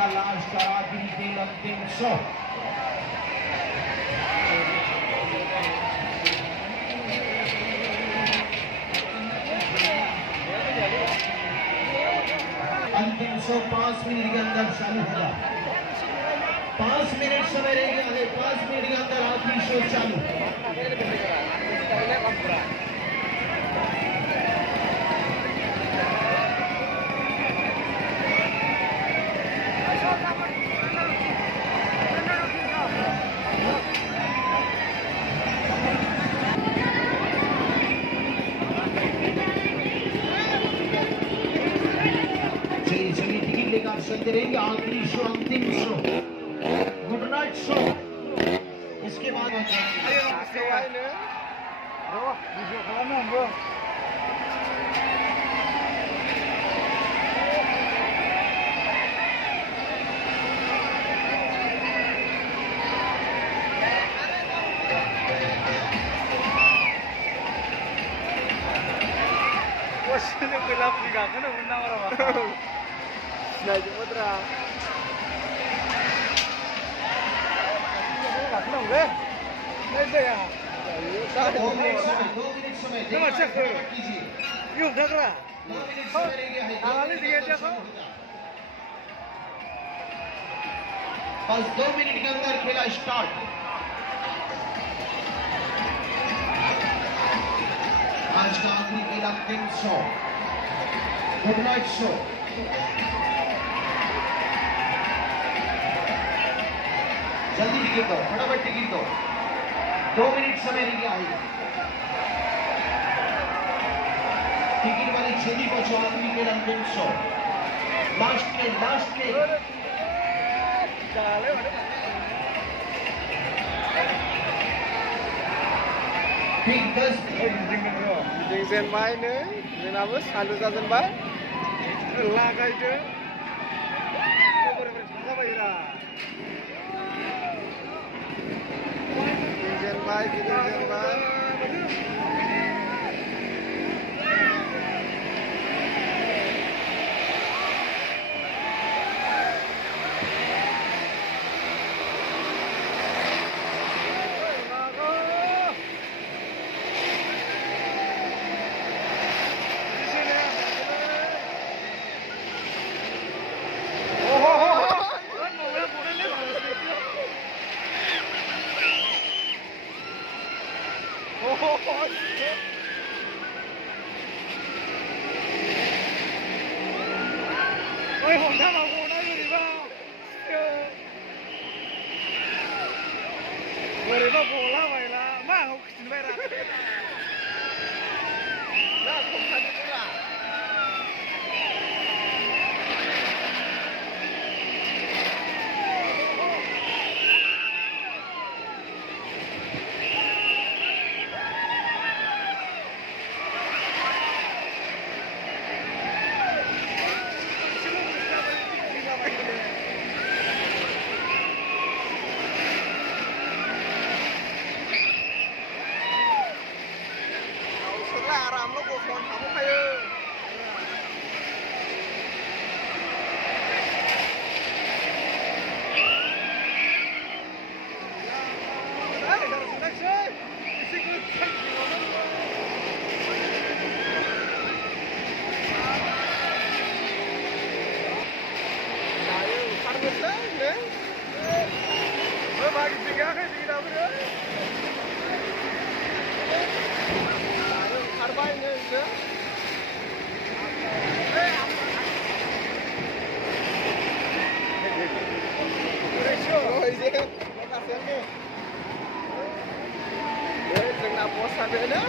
का लास्ट और आखिरी खेल अंतिम 100। अंतिम 100 5 मिनट के अंदर चालू होगा। 5 मिनट समय रहेगा, 5 मिनट के अंदर आखिरी शो चालू। चलिए टिकट लेकर आप चलते रहेंगे। आखिरी शो अंतिम शो गुड नाइट शो। इसके बाद दो मिनट समय कीजिए। 2 मिनट समय रहेगा। बस 2 मिनट के अंदर खेला स्टार्ट। आज का आखिरी खेल अंतिम 100 गुड नाइट शो। जल्दी टिकट दो, फटाफट टिकट दो। 2 मिनट समय रह गया है। टिकट वाले जल्दी पहुंचो। आखिरी खेल अंतिम 100 लास्ट के ठीक 10 जेनबाय नै जोंनाबो सालु जाजेनबाय लागायदो थांजाबायरा जेनबाय ôi hồn ra vào cô nói gì vào người vào cô la vậy là má không xin về ra không thành nữa là làm nó còn không hay ư bagi tiga kan tidak benar. Harbainnya itu. Oh iya, makasih nih. Dengan puasa beda.